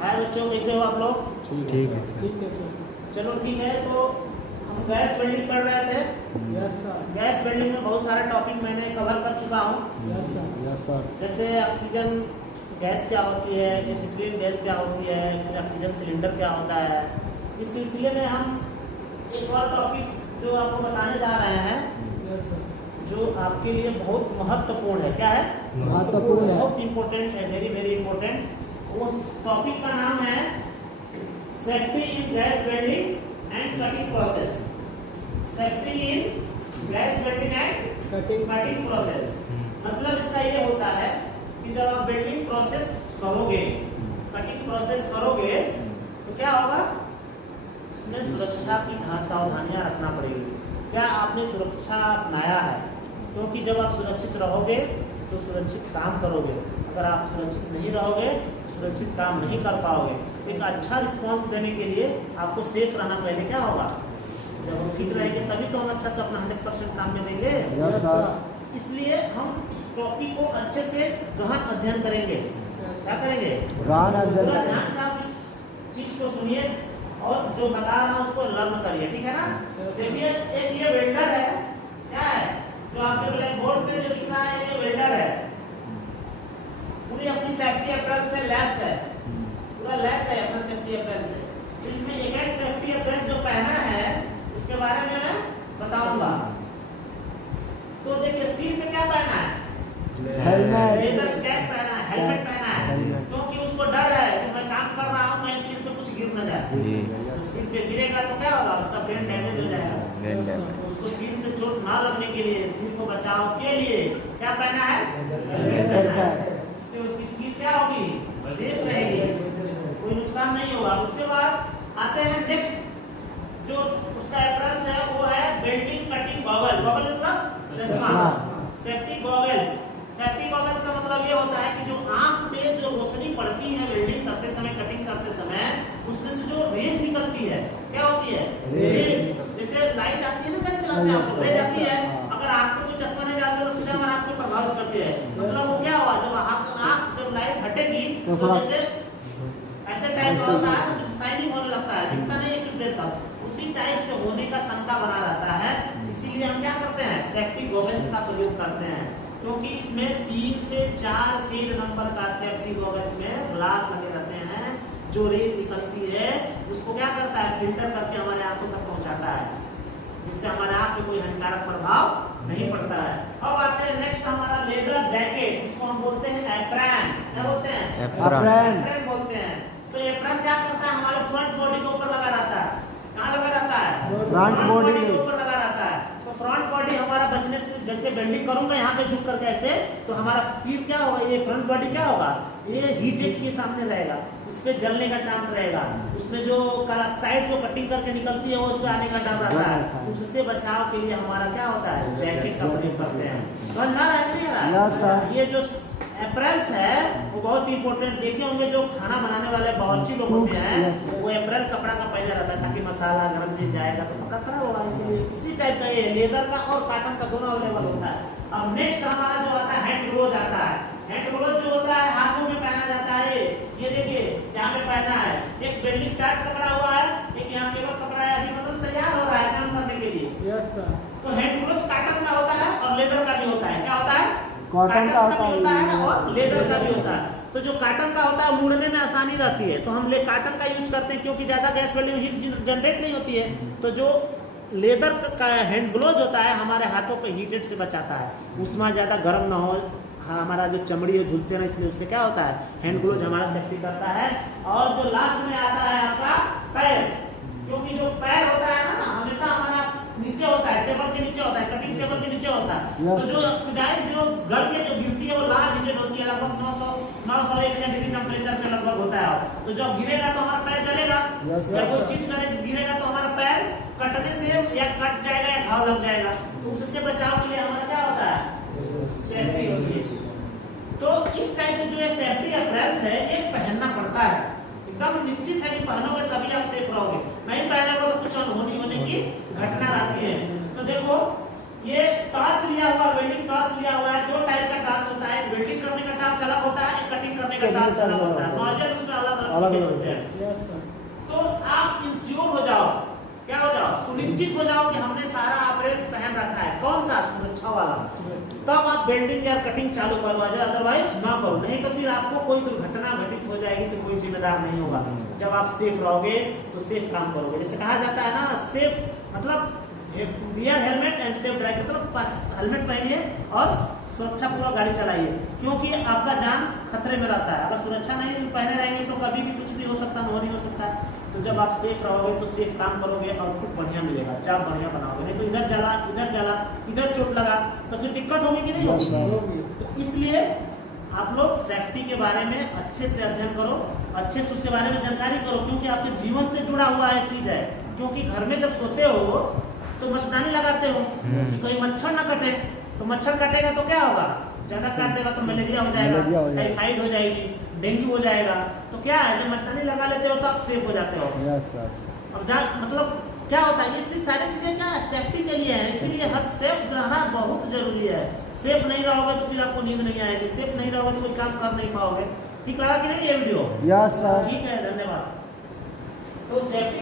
हाय बच्चों, कैसे हो आप लोग? ठीक है सर। चलो ठीक है। तो हम गैस वेल्डिंग पढ़ रहे थे। Yes sir. गैस वेल्डिंग में बहुत सारे टॉपिक मैंने कवर कर चुका हूँ। Yes sir. Yes sir. जैसे ऑक्सीजन गैस क्या होती है, एसिटिलीन गैस क्या होती है, फिर ऑक्सीजन सिलेंडर क्या होता है। इस सिलसिले में हम एक और टॉपिक जो आपको बताने जा रहे हैं, यस सर। जो आपके लिए बहुत महत्वपूर्ण है। क्या है? महत्वपूर्ण है। बहुत इम्पोर्टेंट है, वेरी वेरी इम्पोर्टेंट। उस टॉपिक का नाम है safety in gas welding and cutting process. Safety in gas welding and cutting process मतलब इसका ये होता है कि जब आप वेल्डिंग प्रोसेस करोगे, कटिंग प्रोसेस करोगे, तो क्या होगा, इसमें सुरक्षा की सावधानियां रखना पड़ेगी। क्या आपने सुरक्षा अपनाया है? क्योंकि जब आप सुरक्षित रहोगे तो सुरक्षित काम करोगे। अगर आप सुरक्षित नहीं रहोगे तो सुरक्षित काम नहीं कर पाओगे। एक अच्छा रिस्पांस देने के लिए आपको सेफ रहना पहले क्या होगा, जब हम फिट रहेंगे तभी तो हम अच्छा से अपना 100% काम में देंगे। Yes sir. इसलिए हम इस टॉपिक को अच्छे से गहन अध्ययन करेंगे। क्या करेंगे? गहन अध्ययन पूरा करेंगे। ध्यान से आप इस चीज को सुनिए और जो बता रहा हूँ उसको लर्न करिए। ठीक है ना? देखिए, एक ये वेल्डर है। क्या है जो आपके ब्लैक बोर्ड पे जो दिख रहा है, ये वेल्डर है। पूरी अपनी सेफ्टी अप्रेल से लैस है, पूरा लैस है अपना सेफ्टी अप्रेल से। तो इसमें एक सेफ्टी अप्रेल जो पहना है उसके बारे में मैं बताऊंगा। तो देखिए, सिर पे क्या पहना है? हेलमेट। लेदर कैप पहना है, हेलमेट पहना है, क्योंकि उसको डर है कि मैं काम कर रहा हूँ, मैं सिर पे कुछ गिर न जाए। जी। सिर पे गिरेगा तो क्या होगा, उसका ब्रेन डैमेज हो जाएगा। Brain damage. उसको सिर से चोट ना लगने के लिए, सिर को बचाव के लिए क्या पहना है? Leather cap. इससे उसकी सिर क्या होगी, सेफ रहेगी, कोई नुकसान नहीं होगा। उसके बाद आते हैं नेक्स्ट, जो उसका एप्रोच है वो है वेल्डिंग कटिंग गॉगल। गॉगल मतलब चश्मा। Safety goggles. सेफ्टी गॉगल्स का मतलब ये होता है कि जो आंख पे जो रोशनी पड़ती है वेल्डिंग करते समय, कटिंग करते समय, उसमें से जो रेज निकलती है, क्या होती है? रेज। जैसे लाइट आती है ना, गाड़ी चलाते हैं आप, रेज आती है। अगर आंख पे कोई चश्मा नहीं डालते तो सीधा हमारे आंख पे प्रभावित करती है। मतलब वो क्या हुआ, जब आंख जब लाइट हटेगी तो जैसे ऐसे टाइप का होता है, शाइनिंग होने लगता है, दिखता नहीं है कुछ देर तक, उसी टाइप से होने का शंका बना रहता है। इसीलिए हम क्या करते हैं, सेफ्टी गॉगल्स का प्रयोग करते हैं, क्योंकि इसमें 3 से 4 सीड नंबर का सेफ्टी गॉगल्स में ग्लास लगे रहते हैं। जो रेज निकलती है उसको क्या करता है, फिल्टर करके हमारे आंखों तक पहुंचाता है, जिससे हमारे आंख पे कोई हानिकारक प्रभाव नहीं पड़ता है। अब आते हैं नेक्स्ट हमारा लेदर जैकेट, जिसको हम बोलते हैं एप्रन। क्या बोलते हैं? एप्रन बोलते हैं। तो एप्रन क्या करता है, हमारे फ्रंट बॉडी के ऊपर लगा रहता है। कहाँ लगा रहता है? फ्रंट बॉडी के ऊपर लगा रहता है। तो फ्रंट बॉडी हमारा बचने से, जैसे बेंडिंग करूंगा यहाँ पे झुक करके ऐसे, तो हमारा सिर क्या होगा, ये फ्रंट बॉडी क्या होगा, ये हीटेड के सामने रहेगा, इस पे जलने का चांस रहेगा। उसमें जो साइड जो कटिंग करके निकलती है वो उस पे आने का डर रहता है। उससे बचाव के लिए हमारा क्या होता है, जैकेट का प्रयोग करते हैं। समझ में आ रहा है नहीं आ रहा? ये जो अप्रैल्स है वो बहुत इंपॉर्टेंट। देखे होंगे जो खाना बनाने वाले बावर्ची लोग होते हैं, वो अप्रैल कपड़ा का पहले रहता है, ताकि मसाला गर्म चीज जाएगा तो कपड़ा खराब होगा। इसीलिए इसी टाइप का ये लेदर का और कॉटन का दोनों अवेलेबल होता है। अब नेक्स्ट हमारा जो आता है हैंड ग्लोव आता है। हैंड ग्लोव जो होता है हाथों में पहना जाता है। ये देखिए यहाँ पे पहना है, एक वेल्डिंग टाइप पकड़ा हुआ है, एक यहाँ केबल पकड़ा है, अभी मतलब तैयार हो रहा है काम करने के लिए। Yes sir. तो हैंड ग्लोव कॉटन का होता है और लेदर का भी होता है। क्या होता है? कॉटन का होता है और लेदर का भी होता है। तो जो कॉटन का होता है मुड़ने में आसानी रहती है, तो हम कॉटन का यूज करते हैं, क्योंकि ज्यादा गैस वेल्डिंग में हीट जनरेट नहीं होती है। तो जो लेदर का हैंड ग्लोव होता है हमारे हाथों पे हीटेड से बचाता है, उसमें ज्यादा गर्म ना हो, हमारा जो चमड़ी है झुलसे ना, इसलिए उससे क्या होता है, हैंड ग्लोव हमारा सेफ्टी करता है। और जो लास्ट में आता है आपका पैर, क्योंकि जो पैर होता है ना हमेशा हमारा नीचे होता है, टेबल के नीचे होता है, कटिंग टेबल के नीचे होता है। तो जो ऑक्सीडाइज जो गल के जो गिरती है वो लार्ज हीटेड होती है, लगभग 900 1000 डिग्री टेम्परेचर पे लगभग होता है। तो जब गिरेगा तो हमारा पैर जलेगा, या कोई चीज गिरेगा तो हमारा पैर कटने से या कट जाएगा या घाव लग जाएगा। तो उससे बचाव के लिए हमारा क्या होता है, सेफ्टी होती है। तो इस टाइप से जो है सेफ्टी अप्रेल्स है एक पहनना पड़ता है, एकदम निश्चित है कि पहनोगे तभी आप सेफ रहोगे, नहीं पहनोगे तो कुछ अनहोनी होने की घटना आती है। तो देखो ये टॉर्च लिया हुआ, वेल्डिंग टॉर्च लिया हुआ है। 2 टाइप का टॉर्च होता है, वेल्डिंग करने का टॉर्च अलग होता है, कटिंग करने का टॉर्च अलग होता है। नोजल उसमें अलग अलग फीमेल अलग होते हैं। Yes sir. तो आप इंश्योर हो जाओ, क्या हो जाओ, सुनिश्चित हो जाओ कि हमने सारा अपरेल्स पहन रखा है। कौन सा? सुरक्षा वाला। तब आप बेल्डिंग या कटिंग चालू करवाइए, अदरवाइज ना करो। नहीं तो फिर आपको कोई दुर्घटना घटित हो जाएगी तो कोई जिम्मेदार नहीं होगा। जब आप सेफ रहोगे तो सेफ काम करोगे। जैसे कहा जाता है ना, सेफ मतलब wear helmet and safe drive, मतलब हेलमेट पहनिए और सुरक्षा पूर्वक गाड़ी चलाइए, क्योंकि आपका जान खतरे में रहता है। अगर सुरक्षा नहीं पहने रहेंगे तो कभी भी कुछ भी हो सकता है, नहीं हो सकता है। तो जब आप सेफ रहोगे तो सेफ काम करोगे, आउटपुट बढ़िया मिलेगा, जॉब बढ़िया बनाओगे। नहीं तो इधर जला इधर चोट लगा तो फिर दिक्कत होगी कि नहीं यस होगी? सर। तो इसलिए आप लोग सेफ्टी के बारे में अच्छे से अध्ययन करो, अच्छे से उसके बारे में जानकारी करो, क्योंकि आपके जीवन से जुड़ा हुआ है चीज है। क्योंकि घर में जब सोते हो तो मच्छरदानी लगाते हो, कोई मच्छर ना कटे, तो मच्छर कटेगा तो क्या होगा, ज्यादा काट देगा तो मलेरिया हो मलेरिया हो जाएगा, जाएगा। टाइफाइड हो जाएगी, डेंगू हो जाएगा। तो क्या है, जब मच्छरदानी लगा लेते हो तो आप सेफ हो जाते हो। Yes sir. अब जा मतलब क्या होता है, ये सारी चीजें क्या है, सेफ्टी के लिए है। इसीलिए हर सेफ रहना बहुत जरूरी है। सेफ नहीं रहोगे तो फिर आपको नींद नहीं आएगी, सेफ नहीं रहोगे तो कोई काम कर नहीं पाओगे। ठीक लगा कि नहीं ये वीडियो? Yes sir. ठीक है, धन्यवाद। तो सेफ्टी